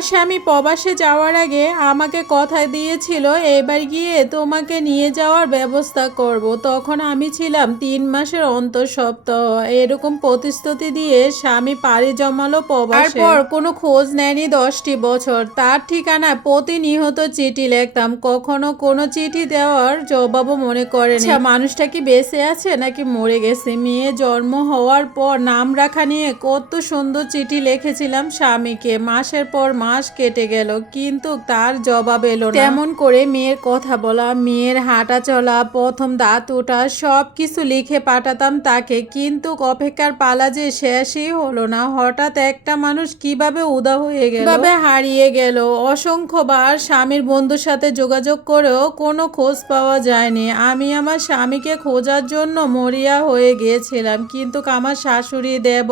আমার স্বামী প্রবাসে যাওয়ার আগে আমাকে কথা দিয়েছিল এবার গিয়ে তোমাকে নিয়ে যাওয়ার ব্যবস্থা করব। তখন আমি ছিলাম তিন মাসের অন্তর সপ্তাহ এরকম প্রতিশ্রুতি দিয়ে স্বামী পাড়ি জমালো প্রবাসে। তারপর কোনো খোঁজ নেয়নি দশটি বছর। তার ঠিকানা প্রতিনিয়ত চিঠি লিখতাম। কখনো কোনো চিঠি দেওয়ার জবাবও মনে করেনি। আচ্ছা, মানুষটা কি বেঁচে আছে নাকি মরে গেছে? মেয়ে জন্ম হওয়ার পর নাম রাখা নিয়ে কত সুন্দর চিঠি লিখেছিলাম স্বামীকে। মাসের পর মাস কেটে গেল কিন্তু তার জবাব এলো না। তেমন করে মেয়ের কথা বলা মেয়ের হাঁটা চলা প্রথম দাঁত ওঠা সব কিছু লিখে পাঠাতাম তাকে কিন্তু অপেক্ষার পালা যে শেষই হলো না। হঠাৎ একটা মানুষ কীভাবে উদা হয়ে গেল? কীভাবে হারিয়ে গেল? অসংখ্যবার স্বামীর বন্ধুর সাথে যোগাযোগ করেও কোনো খোঁজ পাওয়া যায়নি। আমি আমার স্বামীকে খোঁজার জন্য মরিয়া হয়ে গিয়েছিলাম কিন্তু আমার শাশুড়ি দেব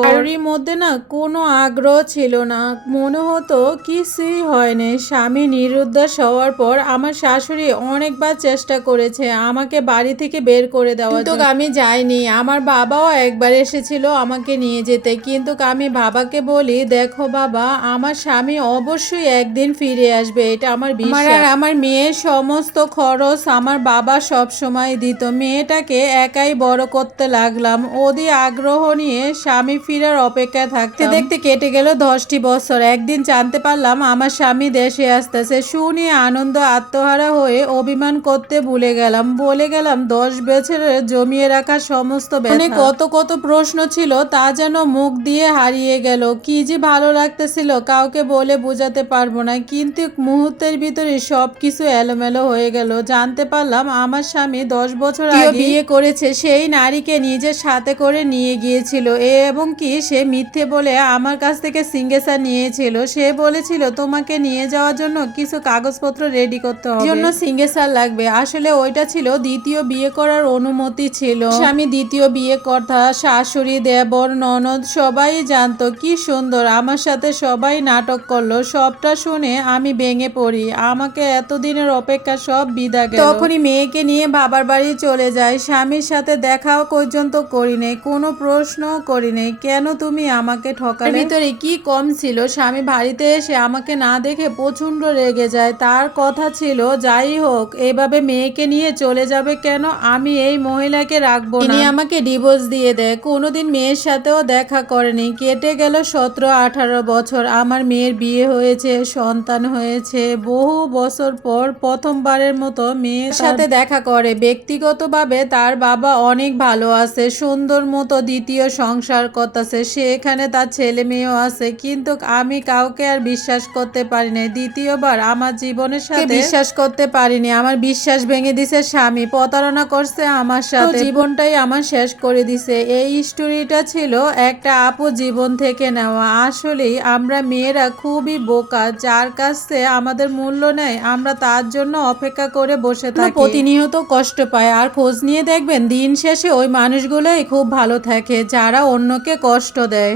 মধ্যে না কোনো আগ্রহ ছিল না। মনে হতো কিছুই হয়নি। স্বামী নিরুদ্দেশ হওয়ার পর আমার শাশুড়ি অনেকবার চেষ্টা করেছে আমাকে বাড়ি থেকে বের করে দেওয়া কিন্তু আমি যাইনি। আমার বাবাও একবার এসেছিল আমাকে নিয়ে যেতে। কিন্তু আমি বাবাকে বলি দেখো বাবা আমার স্বামী অবশ্যই একদিন ফিরে আসবে। এটা আমার বিশ্বাস আর আমার মেয়ের সমস্ত খরচ আমার বাবা সব সময় দিত। মেয়েটাকে একাই বড় করতে লাগলাম। ওদি আগ্রহ নিয়ে স্বামী ফিরার অপেক্ষায় থাকতে দেখতে কেটে গেল দশটি বছর। একদিন জানতে পারলাম আমার স্বামী দেশে আসতেছে। শুনে আনন্দ আত্মহারা হয়ে অভিমান করতে ভুলে গেলাম। বলে গেলাম দশ বছরের জমিয়ে রাখা সমস্ত মানে কত কত প্রশ্ন ছিল তা যেন মুখ দিয়ে হারিয়ে গেল। কি যে ভালো লাগতেছিল কাউকে বলে বোঝাতে পারব না। কিন্তু মুহূর্তের ভিতরে সব কিছু এলোমেলো হয়ে গেল। জানতে পারলাম আমার স্বামী দশ বছর আগে বিয়ে করেছে সেই নারীকে নিজের সাথে করে নিয়ে গিয়েছিল। এ এবং কি সে মিথ্যে বলে আমার কাছ থেকে সিঙ্গেসার নিয়েছিল। সে বলেছিল, তোমাকে নিয়ে যাওয়ার জন্য কিছু কাগজপত্র রেডি করতে হবে। জন্য সিঙ্গেসার লাগবে। আসলে ওইটা ছিল দ্বিতীয় বিয়ে করার অনুমতি ছিল। স্বামী দ্বিতীয় বিয়ে কথা শাশুড়ি, দেবর, ননদ, সবাই জানতো, কি সুন্দর, আমার সাথে সবাই নাটক করল, সবটা শুনে আমি ভেঙে পড়ি। আমাকে এতদিনের অপেক্ষা সব বিদা গেল। তখনই মেয়েকে নিয়ে বাবার বাড়ি চলে যায়। স্বামীর সাথে দেখাও পর্যন্ত করি নেই, কোনো প্রশ্ন করি নেই, কেন তুমি আমাকে ঠকালে? ভিতরে কি কম ছিল, স্বামী বাড়িতে এসে আমাকে না দেখে প্রচণ্ড রেগে যায়। তার কথা ছিল যাই হোক এভাবে মেয়েকে নিয়ে চলে যাবে কেন? আমি এই মহিলাকে রাখব না। আমাকে ডিভোর্স দিয়ে দেয়। কোনোদিন মেয়ের সাথেও দেখা করেনি। কেটে গেল সতেরো আঠারো বছর। আমার মেয়ের বিয়ে হয়েছে সন্তান হয়েছে। বহু বছর পর প্রথমবারের মতো মেয়ের সাথে দেখা করে। ব্যক্তিগতভাবে তার বাবা অনেক ভালো আছে সুন্দর মতো দ্বিতীয় সংসার করতেছে। সে এখানে তার ছেলে মেয়েও আছে। কিন্তু আমি কাউকে আর বিশ্বাস করতে পারিনি। দ্বিতীয়বার আমার জীবনের সাথে বিশ্বাস করতে পারিনি? আমার বিশ্বাস ভেঙে দিছে স্বামী। প্রতারণা করছে আমার সাথে। জীবনটাই আমার শেষ করে দিছে। এই স্টোরিটা ছিল একটা আপু জীবন থেকে নেওয়া। আসলেই আমরা মেয়েরা খুবই বোকা যার কাছে আমাদের মূল্য নেই আমরা তার জন্য অপেক্ষা করে বসে থাকি। প্রতিনিয়ত কষ্ট পায়। আর খোঁজ নিয়ে দেখবেন দিন শেষে ওই মানুষগুলোই খুব ভালো থাকে যারা অন্যকে কষ্ট দেয়।